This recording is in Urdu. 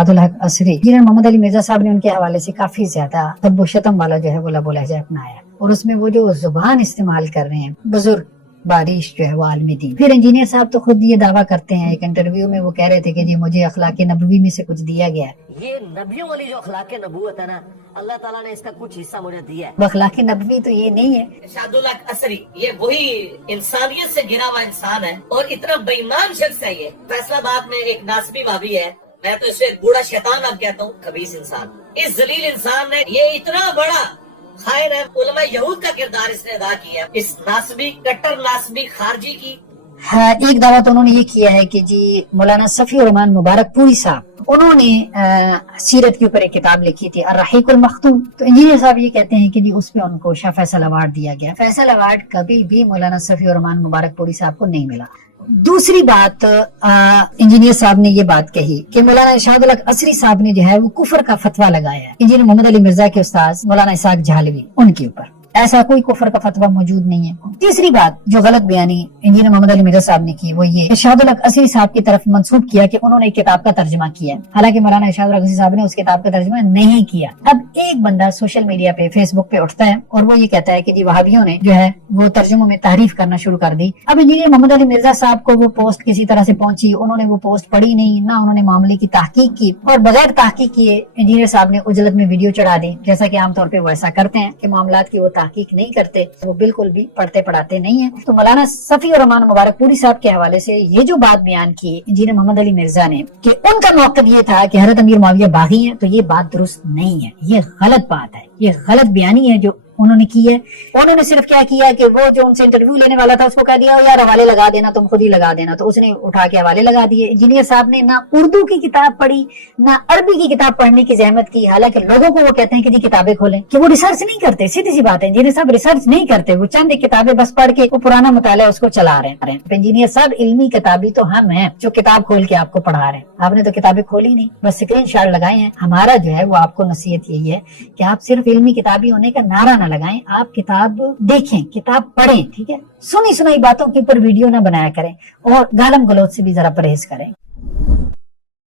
ارشاد الحق عصری انجینئر محمد علی مرزا صاحب نے ان کے حوالے سے کافی زیادہ تب و شتم والا جو ہے وہ لب و لہجہ اپنایا، اور اس میں وہ جو زبان استعمال کر رہے ہیں بزرگ بارش جو ہے وہ عالم دین۔ پھر انجینئر صاحب تو خود یہ دعویٰ کرتے ہیں، ایک انٹرویو میں وہ کہہ رہے تھے کہ جی مجھے اخلاق نبوی میں سے کچھ دیا گیا ہے۔ یہ نبیوں والی جو اخلاق نبوت ہے نا، اللہ تعالیٰ نے اس کا کچھ حصہ مجھے دیا ہے۔ وہ اخلاق نبوی تو یہ نہیں ہے۔ ارشاد الحق عصری یہ وہی انسانیت سے گرا ہوا انسان ہے، اور اتنا بے ایمان شخص ہے۔ یہ فیصلہ آباد میں ایک ناسبی بھابی ہے، میں تو اسے بوڑھا شیطان اب کہتا ہوں، خبیث انسان۔ اس ذلیل انسان نے یہ اتنا بڑا خائن ہے، علماء یہود کا کردار اس نے ادا کیا، اس ناسبی کٹر ناسبی خارجی کی۔ ہاں، ایک دعویٰ تو انہوں نے یہ کیا ہے کہ جی مولانا صفی الرحمان مبارک پوری صاحب انہوں نے سیرت کے اوپر ایک کتاب لکھی تھی الرحیق المختوم، تو انجینئر صاحب یہ کہتے ہیں کہ جی اس پہ ان کو شاہ فیصل ایوارڈ دیا گیا۔ فیصل ایوارڈ کبھی بھی مولانا صفی الرحمان مبارک پوری صاحب کو نہیں ملا۔ دوسری بات، انجینئر صاحب نے یہ بات کہی کہ مولانا ارشاد الحق عصری صاحب نے جو ہے وہ کفر کا فتویٰ لگایا ہے انجینئر محمد علی مرزا کے استاذ مولانا اسحاق جہلوی ان کے اوپر، ایسا کوئی کفر کا فتویٰ موجود نہیں ہے۔ تیسری بات جو غلط بیانی انجینئر محمد علی مرزا صاحب نے کی وہ یہ ارشاد الحق عصری صاحب کی طرف منسوب کیا کہ انہوں نے ایک کتاب کا ترجمہ کیا ہے، حالانکہ مولانا ارشاد الحق عصری صاحب نے اس کتاب کا ترجمہ نہیں کیا۔ اب ایک بندہ سوشل میڈیا پہ فیس بک پہ اٹھتا ہے اور وہ یہ کہتا ہے کہ جی وہابیوں نے جو ہے وہ ترجموں میں تعریف کرنا شروع کر دی۔ اب انجینئر محمد علی مرزا صاحب کو وہ پوسٹ کسی طرح سے پہنچی، انہوں نے وہ پوسٹ پڑھی نہیں، نہ انہوں نے معاملے کی تحقیق کی، اور بغیر تحقیق کیے انجینئر صاحب نے عجلت میں ویڈیو چڑھا دی، جیسا کہ عام طور پہ وہ ایسا کرتے ہیں کہ معاملات کی وہ تحقیق نہیں کرتے، وہ بالکل بھی پڑھتے پڑھاتے نہیں ہیں۔ تو مولانا صفی الرحمان مبارک پوری صاحب کے حوالے سے یہ جو بات بیان کی انجینئر محمد علی مرزا نے کہ ان کا موقف یہ تھا کہ حضرت امیر معاویہ باغی ہیں، تو یہ بات درست نہیں ہے، یہ غلط بات ہے، یہ غلط بیانی ہے جو انہوں نے کی ہے۔ انہوں نے صرف کیا کیا کہ وہ جو ان سے انٹرویو لینے والا تھا اس کو کہہ دیا یار حوالے لگا دینا، تم خود ہی لگا دینا، تو اس نے اٹھا کے حوالے لگا دیے۔ انجینئر صاحب نے نہ اردو کی کتاب پڑھی نہ عربی کی کتاب پڑھنے کی زحمت کی، حالانکہ لوگوں کو وہ کہتے ہیں کہ جی کتابیں کھولیں، کہ وہ ریسرچ نہیں کرتے۔ سیدھی سی بات ہے، انجینئر صاحب ریسرچ نہیں کرتے، وہ چند ایک کتابیں بس پڑھ کے وہ پرانا مطالعہ اس کو چلا رہے ہیں۔ انجینئر صاحب علمی کتابی تو ہم ہیں جو کتاب کھول کے آپ کو پڑھا رہے ہیں، آپ نے تو کتابیں کھولی نہیں، بس اسکرین شاٹ لگائے ہیں۔ ہمارا جو ہے وہ آپ کو نصیحت یہی ہے کہ آپ صرف علمی کتابی ہونے کا نعرہ نہ لگائیں، آپ کتاب دیکھیں، کتاب پڑھیں، ٹھیک ہے؟ سنی سنائی باتوں کے اوپر ویڈیو نہ بنایا کریں، اور گالم گلوچ سے بھی ذرا پرہیز کریں۔